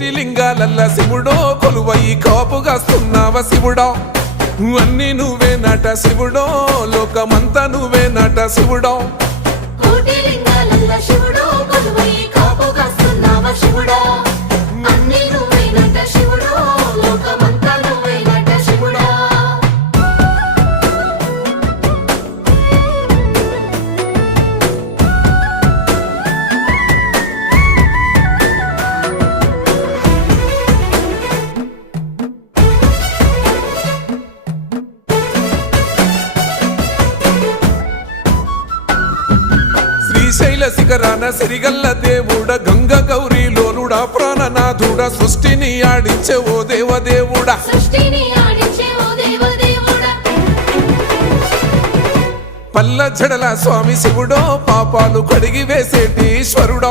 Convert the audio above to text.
కోటి లింగాలల్ల శివుడో కొలువయి కాపుగాస్తున్నావ శివుడా అన్ని నువ్వే నట శివుడో లోకమంతా నువ్వే నట శివుడో కోటి లింగాలల్ల శివుడో కొలువయి కాపుగాస్తున్నావ శివుడా అన్ని నువ్వే నట శివుడో లోకమంతా నువ్వే నట శివుడా శ్రీశైల శిఖరాన సిరిగల్ల దేవుడ గంగ గౌరీ లోలుడా ప్రాణనాథుడా సృష్టిని ఆడించే ఓ దేవదేవుడా సృష్టిని ఆడించే ఓ దేవదేవుడా పల్ల జడల స్వామి శివుడో పాపాలు కడిగి వేసేటి ఈశ్వరుడో